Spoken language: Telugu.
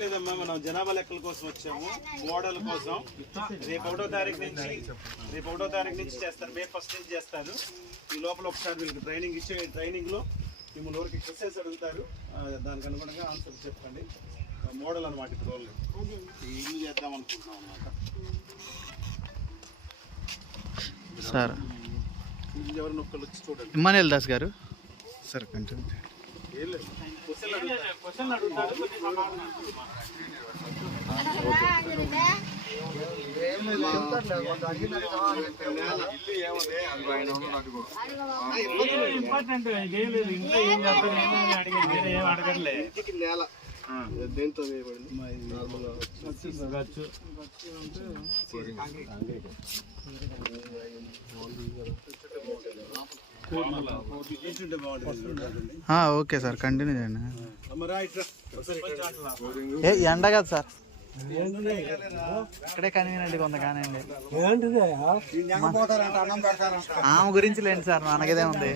లేదమ్మా, మనం జనాభా లెక్కల కోసం వచ్చాము, మోడల్ కోసం. రేపు 1వ తారీఖు నుంచి చేస్తారు, మే 1 నుంచి చేస్తారు. ఈ లోపల ఒకసారి వీళ్ళకి ట్రైనింగ్ ఇచ్చే ట్రైనింగ్లో మిమ్మల్ని ఊరికి క్వశ్చన్స్ అడుగుతారు, దానికి అనుగుణంగా ఆన్సర్ చెప్పండి. మోడల్ అనమాట ఇప్పుడు వాళ్ళు ఈ ఇల్లు చేద్దాం అనుకుంటున్నాం అన్నమాట. సార్ ఎవరిని ఒక్కళ్ళు వచ్చి చూడండి. ఇమ్మానుయల్ దాస్ గారు సార్ కంటిన్యూ. క్వశ్చన్ అడుగుతారు. ఇంపార్టెంట్ ఏం అడగట్లే. నేల దేంతో వేయబడింది? ఓకే సార్ కంటిన్యూ చేయండి. ఎండ కదా సార్, ఇక్కడే కన్వీనియంట్గా ఉంది కానివ్వండి. ఆమె గురించి లేండి సార్, మనకేదే ఉంది.